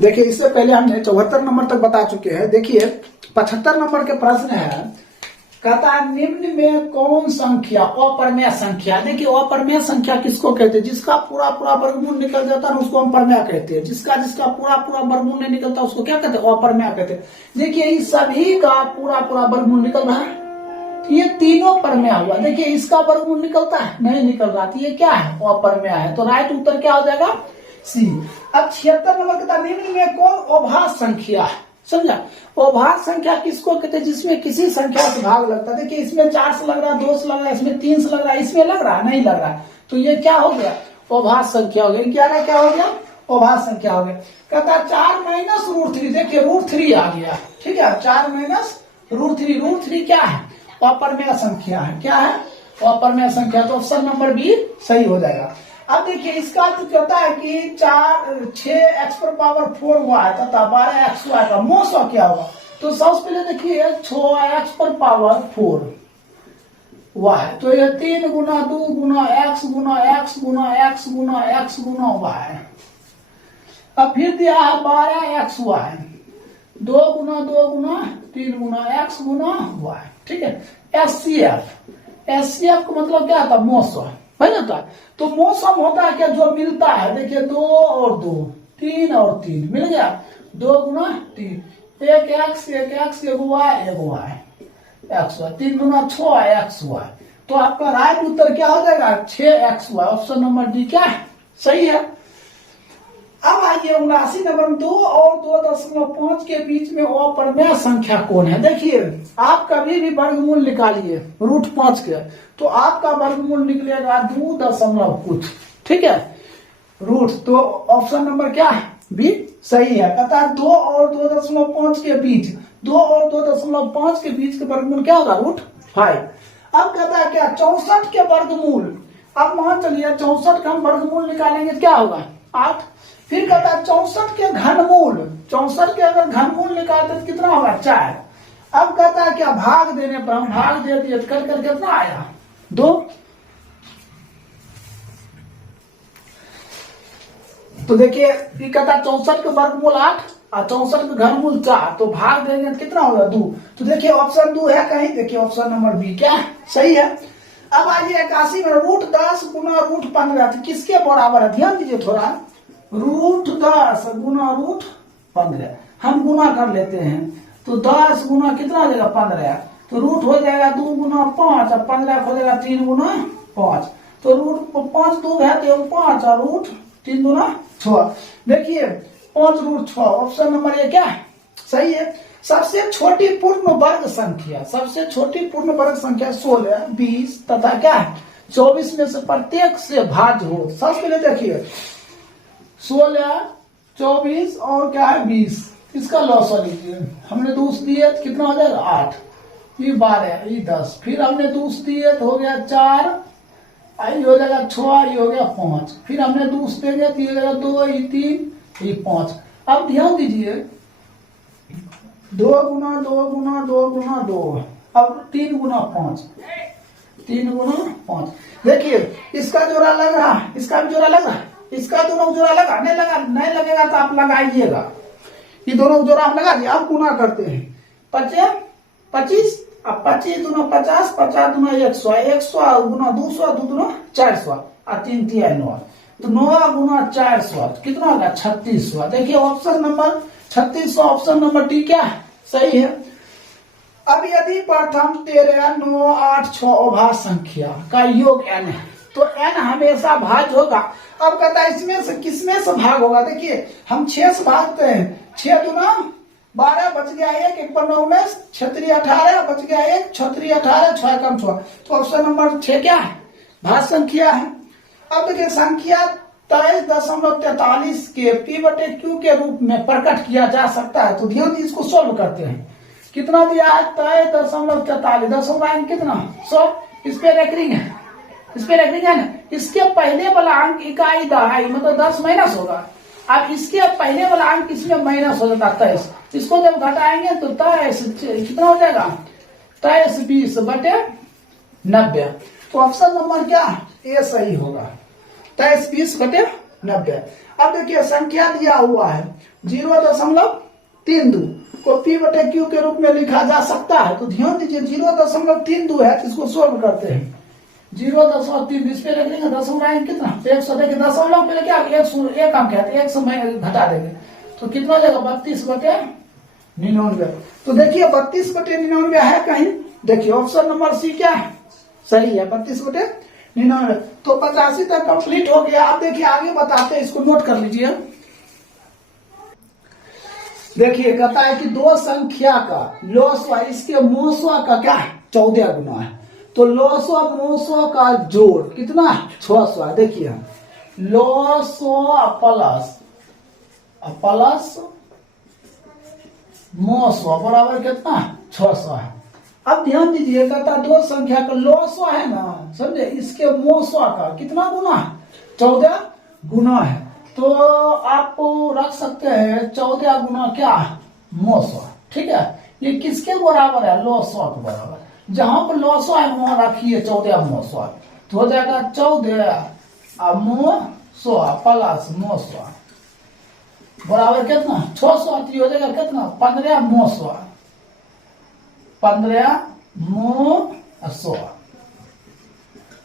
देखिए इससे पहले हमने 74 नंबर तक बता चुके हैं। देखिए 75 नंबर के प्रश्न है, कहता है निम्न में कौन संख्या अपरमेय संख्या। देखिए अपरमेय संख्या किसको कहते हैं? जिसका पूरा पूरा वर्गमूल निकल जाता है उसको हम परमेय कहते हैं। जिसका जिसका पूरा पूरा वर्गमूल नहीं निकलता उसको क्या कहते हैं? अपरमेय कहते हैं। देखिए इस सभी का पूरा पूरा वर्गमूल निकल रहा है, ये तीनों परमेय हुआ। देखिए इसका वर्गमूल निकलता है, नहीं निकल रहा, तो ये क्या है? अपरमेय है। तो राइट उत्तर क्या हो जाएगा? सी। अब 76 नंबर का निम्न में कौन अभाज्य संख्या है? समझा? अभाज्य संख्या किसको कहते हैं? जिसमें किसी संख्या से भाग लगता है। देखिए इसमें 4 से लग रहा है, 2 से लग रहा है, इसमें 3 से लग रहा है, इसमें लग रहा है, नहीं लग रहा है, तो ये क्या हो गया? अभाज्य संख्या हो गया। क्या हो गया? अभाज्य संख्या हो गया। कहता है 4 माइनस रूट 3। देखिए रूट 3 आ गया, ठीक है, 4 माइनस रूट 3। रूट 3 क्या है? अपरमेय संख्या है। क्या है? अपरमेय संख्या। तो ऑप्शन नंबर बी सही हो जाएगा। अब देखिए इसका तो कहता है कि 6x पर पावर 4 हुआ है तथा 12x हुआ है, मोसो क्या होगा? तो सबसे पहले देखिए 6x पर पावर 4 हुआ है, तो ये 3 गुना 2 गुना x गुना x गुना x गुना x गुना हुआ है। अब फिर दिया है 12x हुआ है, 2 गुना 2 गुना 3 गुना x गुना हुआ है, ठीक है। एचसीएफ का मतलब क्या था? मौसम है ना। तो मौसम होता है क्या? जो मिलता है। देखिए 2 और 2, 3 और 3 मिल गया, 2 गुना 3, एक एक्स एक वाई एक्स हुआ, 3 गुना 6 एक्स हुआ। तो आपका राइट उत्तर क्या हो जाएगा? 6x हुआ। ऑप्शन नंबर डी क्या है? सही है। अब आइए 79 नंबर में 2 और 2.5 के बीच में अपरमेय संख्या कौन है? देखिए आप कभी भी वर्गमूल निकालिए रूट 5 के, तो आपका वर्गमूल निकलेगा 2 कुछ, ठीक है, रूट। तो ऑप्शन नंबर क्या है? बी सही है। कहता है 2 और 2.5 के बीच, 2 और 2.5 के बीच के वर्गमूल क्या होगा? रूट 5। अब कहता है क्या? 64 के वर्गमूल। अब मान चलिए 64 का हम वर्गमूल निकालेंगे, क्या होगा? 8। फिर कहता है 64 के घनमूल, 64 के अगर घनमूल निकालते तो कितना होगा? 4। अब कहता है क्या? भाग देने पर हम भाग दे दिए, कर कितना आया? 2। तो देखिए ये कहता है 64 के वर्गमूल 8 और 64 के घनमूल 4, तो भाग देंगे तो कितना होगा? 2। तो देखिए ऑप्शन 2 है कहीं? देखिए ऑप्शन नंबर बी क्या है? सही है। अब आइए 81 में रूट 10 गुना रूट 15, तो किसके बराबर है? ध्यान दीजिए थोड़ा। रूट 10 गुना रूट 15 हम गुना कर लेते हैं, तो 10 गुना कितना हो जाएगा? 15। तो रूट हो जाएगा 2 गुना 5 और 15 हो जाएगा 3 गुना 5। तो रूट 5 2 है तो 5 और रूट 3 गुना 6। देखिए 5 रूट 6। ऑप्शन नंबर ए क्या है? सही है। सबसे छोटी पूर्ण वर्ग संख्या, सबसे छोटी पूर्ण वर्ग संख्या 16, 20 तथा क्या है? 24 में से प्रत्येक से भाज्य हो। सबसे पहले देखिए 16, 24 और क्या है? 20। इसका लॉस लीजिए। हमने दूस दिए तो कितना हो जाएगा? 8, ये 12, ये 10। फिर हमने दूस दिए तो हो गया 4, ये हो जाएगा 6, ये हो गया 5। फिर हमने दूस देंगे तो ये हो जाएगा 2, ये 3, ये 5। अब ध्यान दीजिए 2 गुना 2 गुना 2 गुना 2, अब 3 गुना 5, 3 गुना 5। देखिए इसका जोड़ा लग रहा है, इसका भी जोड़ा लग रहा है, इसका दोनों जोड़ा लगा, नहीं लगेगा तो आप लगाइएगा। ये दोनों जोड़ा हम लगा दिए। अब गुना करते हैं 25, अब 25 दूना 50, 50 दूना 100, 100 गुना 200, 2 दूना 400 और 3 3 9, तो 9 गुना 400 कितना होगा? 3600। देखिए option number 3600, option number D क्या है? सही है। अब यदि प्रथम 13, 9, 8, 6 अभाज्य संख्या का योग n है, तो n हमेशा भाज्य होगा। अब कहता है इसमें से किसमें से भाग होगा? देखिए हम 6 से भागते हैं, 6 दूना 12 बच गया 1, 1 पर 9 19, 6 3 18 बच गया 1, 6 3 18, 6 कम 6। तो ऑप्शन नंबर 6 क्या है? भाज्य संख्या है। अब देखिए संख्या 23.43 के p/q के रूप में प्रकट किया जा सकता है। तो ध्यान दीजिए इसको सोल्व करते हैं। कितना दिया है? 23.43, 10 अंक कितना? 100। इस पे रेकरिंग है, इस पे रेकरिंग है ना। इसके पहले वाला अंक इकाई दहाई मतलब 10 माइनस होगा। अब इसके पहले वाला अंक इसमें माइनस हो जाता है 23। इसको जब घटाएंगे तो 23 कितना हो जाएगा? 23 20/90। तो ऑप्शन नंबर क्या? ए सही होगा, 23 20/90। 90। अब देखिए संख्या दिया हुआ है 0.32 को P बटे Q के रूप में लिखा जा सकता है। तो ध्यान दीजिए 0.32 है, तो इसको सोल्व करते हैं। 0.3 इस पे रख देंगे, दशमलव आएंगे कितना 100। देखिए दशमलव पहले क्या एक अंक है, तो 100 में घटा देंगे तो कितना जाएगा 32/99। तो देखिए 32/99 है कहीं, देखिए ऑप्शन नंबर सी क्या है, सही है 32/99। तो 85 तक कंप्लीट हो गया। आप देखिए आगे बताते हैं, इसको नोट कर लीजिए। देखिए कहता है कि दो संख्या का लॉसवा इसके मोसवा का क्या है 14 गुना है। तो लॉसवा मोसवा का जोड़ कितना 600। देखिए लॉसवा प्लस मोसवा बराबर कितना 600 है। अब ध्यान दीजिए कहता दो संख्या का लॉसवा है ना, समझे, इसके मोसवा का कितना गुना 14 गुना है। तो आप रख सकते हैं 14 गुना क्या मोसवा, ठीक है। ये किसके बराबर है, लॉसवा के बराबर। जहां पर लॉसवा है वहां रखिए 14 मोसवा, तो हो जाएगा 14 मोसवा प्लस मोसवा बराबर कितना 600। हो जाएगा कितना 15 मोसवा 15 मोसवा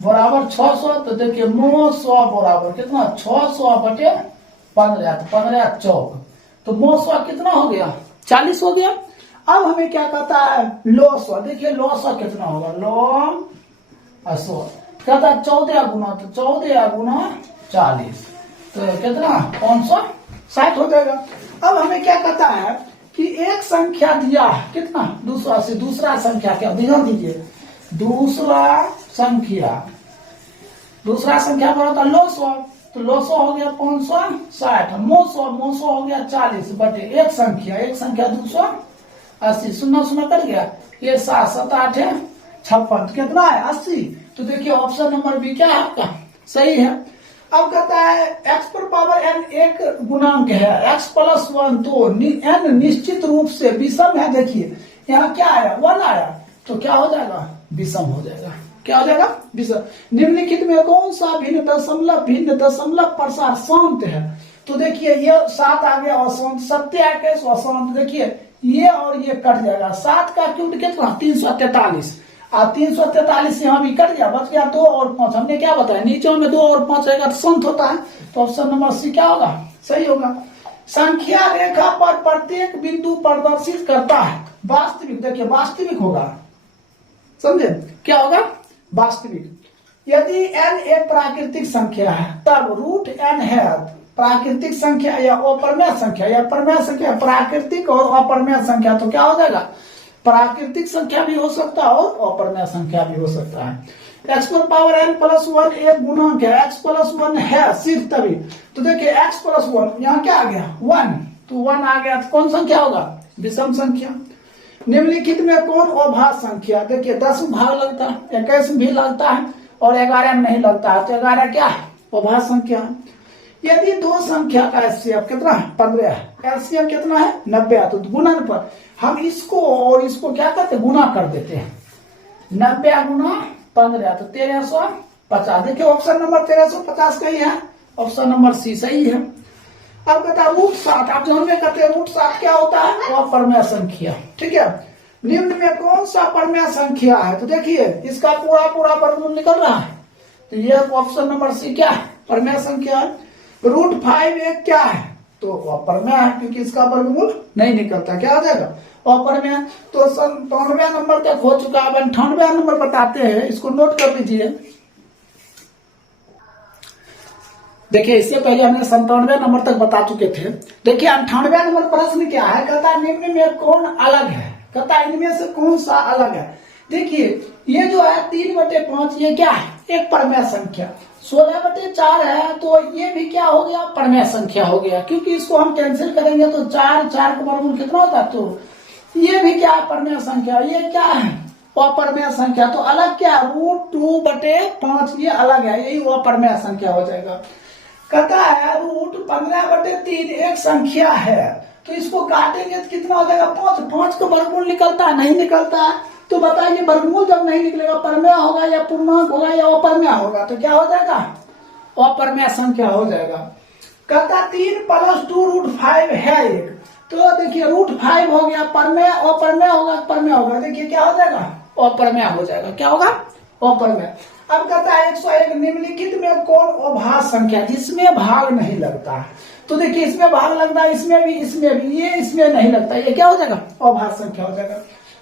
बराबर 600। तो देखिए मोसवा बराबर कितना 600/15, तो 15 चौक, तो मोसवा कितना हो गया 40 हो गया। अब हमें क्या कहता है लॉसवा। देखिए लॉसवा कितना होगा लॉसवा कहता है 14 गुना, तो 14 गुना 40 तो कितना 560 हो जाएगा। अब हमें क्या कहता है कि एक संख्या दिया है कितना 280। दूसरा संख्या क्या ध्यान दीजिए, दूसरा संख्या पर होता है लॉसवा। तो लॉसवा हो गया 560, मोसवा हो गया 40 बटे एक संख्या 280। सुना कट गया, ये 7 7 8 56 कितना है 80। तो देखिए ऑप्शन नंबर बी क्या है आपका, सही है। अब कहता है x पर पावर n एक गुणांक है, x प्लस 1, तो n निश्चित रूप से विषम है। देखिए यहाँ क्या आया 1 आया, तो क्या हो जाएगा विषम हो जाएगा। क्या हो जाएगा विषम। निम्नलिखित में कौन सा भिन्न दशमलव प्रसार शांत है। तो देखिए ये 7 आ गया अशांत, 7 आ गया अशांत। देखिए ये और ये कट जाएगा, 7 का क्यूब कितना 343, और 343 यहाँ भी कट गया, बच गया 2 और 5। हमने क्या बताया नीचे में 2 और 5 रहेगा तो शांत होता है। तो ऑप्शन नंबर सी क्या होगा, सही होगा। संख्या रेखा पर प्रत्येक बिंदु प्रदर्शित करता है वास्तविक। देखिए वास्तविक होगा, समझे क्या होगा वास्तविक। यदि n एक प्राकृतिक संख्या है तब रूट n है प्राकृतिक संख्या या अप्रमेय संख्या या प्रमेय संख्या। प्राकृतिक और अप्रमेय संख्या, तो क्या हो जाएगा प्राकृतिक संख्या भी हो सकता है और अप्रमेय संख्या भी हो सकता है। x पर पावर n प्लस 1 एक गुणांक है, x प्लस 1 है सिर्फ तभी। तो देखिए x प्लस 1 यहाँ क्या आ गया 1, तो 1 आ गया, तो कौन संख्या होगा विषम संख्या। निम्नलिखित में कौन अभाज्य संख्या। देखिए 10 भाग लगता है, 21 भी लगता है और 11 में नहीं लगता है, तो 11 क्या है अभाज्य संख्या। यदि दो संख्या का एलसीएम कितना 15 है, एलसीएम कितना है 90, तो गुणन पर हम इसको और इसको क्या करते गुना कर देते हैं। 90 गुना 15 तो 1350। देखिए ऑप्शन नंबर 1350 का ही है, ऑप्शन नंबर सी सही है। अब बता √7, आप ध्यान में करते हैं √7 क्या होता है अप्रमेय संख्या, ठीक है। निम्न में कौन सा प्रमेय संख्या है। तो देखिए इसका पूरा वर्गमूल निकल रहा है, तो ये ऑप्शन नंबर सी क्या है प्रमेय संख्या है। √5 एक क्या है तो अप्रमेय है, क्योंकि इसका वर्गमूल नहीं निकलता, क्या हो जाएगा अप्रमेय। तो 97 नंबर तक हो चुका है, 98 नंबर बताते हैं, इसको नोट कर लीजिए। देखिए इससे पहले हमने 97 नंबर तक बता चुके थे। देखिए 98 नंबर प्रश्न क्या है, कहता निम्न में कौन अलग है, कहता इनमें से कौन सा अलग है। देखिए ये जो है 3/5 ये क्या है एक प्रमेय संख्या। 16/4 है तो ये भी क्या हो गया प्रमेय संख्या हो गया, क्योंकि इसको हम कैंसिल करेंगे तो 4 का वर्गमूल कितना होता है, तो ये भी क्या है प्रमेय संख्या। ये क्या है अप्रमेय संख्या। तो अलग क्या है √2/5 ये अलग है, यही अप्रमेय संख्या हो जाएगा। कहता है √15/3 एक संख्या है, तो इसको काटेंगे तो कितना हो जाएगा 5 का वर्गमूल निकलता है नहीं निकलता है। तो बताइए वर्गमूल जब नहीं निकलेगा प्रमेय होगा या पूर्णांक होगा या अप्रमेय होगा, तो क्या हो जाएगा अप्रमेय संख्या हो जाएगा। कहता 3 + 2√5 है एक। तो देखिए √5 हो गया, परमेय अप्रमेय होगा, परमेय होगा। देखिए क्या हो जाएगा, अप्रमेय हो जाएगा। क्या होगा, अप्रमेय। अब कहता है 101 निम्नलिखित में कौन अभाज्य संख्या जिसमें भाग नहीं लगता है। तो देखिए इसमें भाग लगता है, इसमें भी, ये इसमें नहीं लगता, ये क्या हो जाएगा, अभाज्य संख्या हो जाएगा।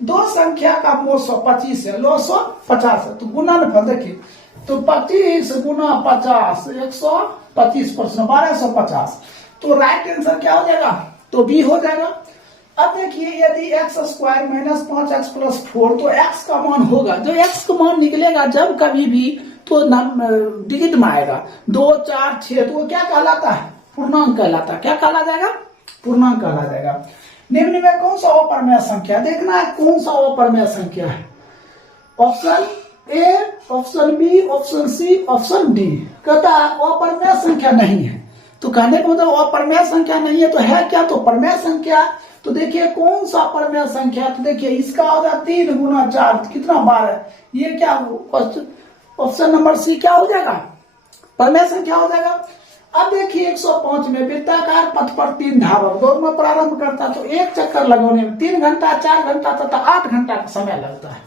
दो संख्या का मोल 125 है, 950 है, तो गुणनफल देखिए, तो 25 गुना 50 125%, 1250। तो राइट आंसर क्या हो जाएगा, तो बी हो जाएगा। अब देखिए यदि x² - 5x + 4, तो x का मान होगा, जो x का मान निकलेगा जब कभी भी, तो डिजिट में आएगा 2 4 6, तो वो क्या कहलाता है, पूर्णांक कहलाता है। क्या कहला जाएगा, पूर्णांक कहला जाएगा। निम्न में कौन सा अप्रमेय संख्या, देखना है कौन सा अप्रमेय संख्या है। Option A, option B, option C, option D. कहता है अप्रमेय संख्या नहीं है। तो कहने का मतलब अप्रमेय संख्या नहीं है, तो है क्या, तो प्रमेय संख्या। तो देखिए कौन सा प्रमेय संख्या, तो देखिए इसका होगा 3 गुना 4 कितना 12। ये क्या, ऑप्शन नंबर सी क्या हो जाएगा, प्रमेय संख्या हो जाएगा। अब देखिए 105 में वृत्ताकार पथ पर 3 धावक दौड़ में प्रारंभ करता, तो एक चक्कर लगाने में 3 घंटा, 4 घंटा तथा 8 घंटा का समय लगता है।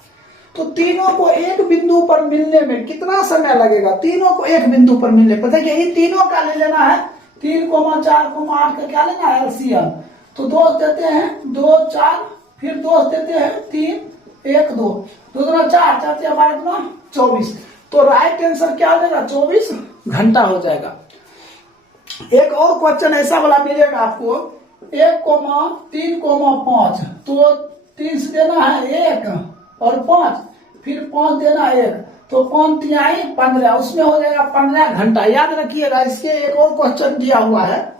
तो तीनों को एक बिंदु पर मिलने में कितना समय लगेगा, तीनों को एक बिंदु पर मिलने पर। देखिए इन तीनों का ले लेना है, 3, 4, 8 का क्या लेना है, एलसीएम। तो 2 देते हैं, 2 4, फिर 2 देते हैं 3 1 2, 2 दूना 4, 4 4 12 दूना 24। तो राइट आंसर क्या हो जाएगा, 24 घंटा हो जाएगा। एक और क्वेश्चन ऐसा वाला मिलेगा आपको, 1,3,5, तो 3 से देना है 1 और 5, फिर 5 देना 1, तो 5 3 15, उसमें हो जाएगा 15 घंटा। याद रखिएगा, इसके एक और क्वेश्चन दिया हुआ है।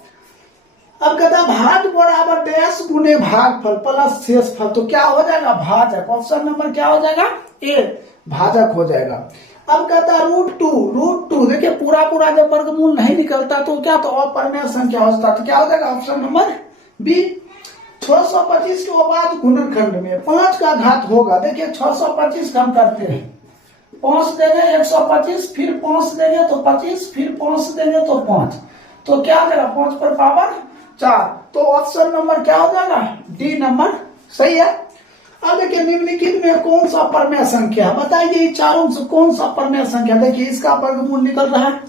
अब कहता भाग बराबर डैश गुने भागफल प्लस शेषफल, तो क्या हो जाएगा, भाजक। ऑप्शन नंबर क्या हो जाएगा, ए, भाजक हो जाएगा। अब कहता √2, देखिए पूरा जब वर्गमूल नहीं निकलता तो क्या, तो अप्रमेय संख्या होता, तो क्या हो जाएगा, ऑप्शन नंबर बी। 625 के बाद गुणनखंड में 5 का घात होगा। देखिए 625 का हम करते हैं, 5 देंगे 125, फिर 5 देंगे तो 25, फिर 5 देंगे तो 5, तो क्या हो जाएगा, 5 पर पावर 4। तो ऑप्शन नंबर क्या हो जाएगा, डी नंबर सही है। अब देखिए निम्नलिखित में कौन सा प्रमेय संख्या, बताइए चारों से कौन सा प्रमेय संख्या। देखिए इसका वर्गमूल निकल रहा है,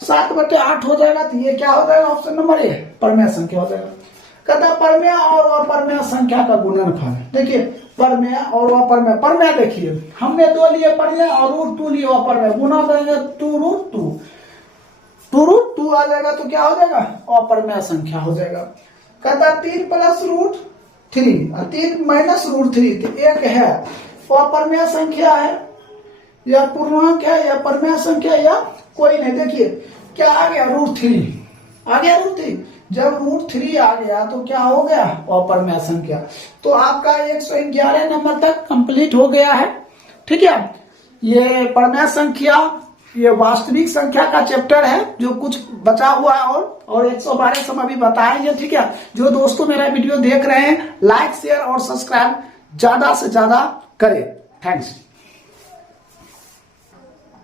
7/8 हो जाएगा, तो ये क्या हो जाएगा, ऑप्शन नंबर ए, प्रमेय संख्या हो जाएगा। कहता प्रमेय और अप्रमेय संख्या का गुणनफल। देखिए प्रमेय और अप्रमेय, प्रमेय देखिए हमने 2 लिए प्रमेय और √2 लिए अप्रमेय, गुना करेंगे 2√2 आ जाएगा, तो क्या हो जाएगा, अप्रमेय संख्या हो जाएगा। कहता 3 + √3 और 3 - √3, तो 1 है, अप्रमेय संख्या है या पूर्णांक है या प्रमेय संख्या या कोई नहीं। देखिए क्या आ गया, √3 आ गया, √3। जब √3 आ गया तो क्या हो गया, अप्रमेय संख्या। तो आपका 111 नंबर तक कंप्लीट हो गया है। ठीक है, ये प्रमेय संख्या, ये वास्तविक संख्या का चैप्टर है, जो कुछ बचा हुआ है और 112 समय भी बताएंगे। ठीक है, जो दोस्तों मेरा वीडियो देख रहे हैं, लाइक शेयर और सब्सक्राइब ज्यादा से ज्यादा करें। थैंक्स।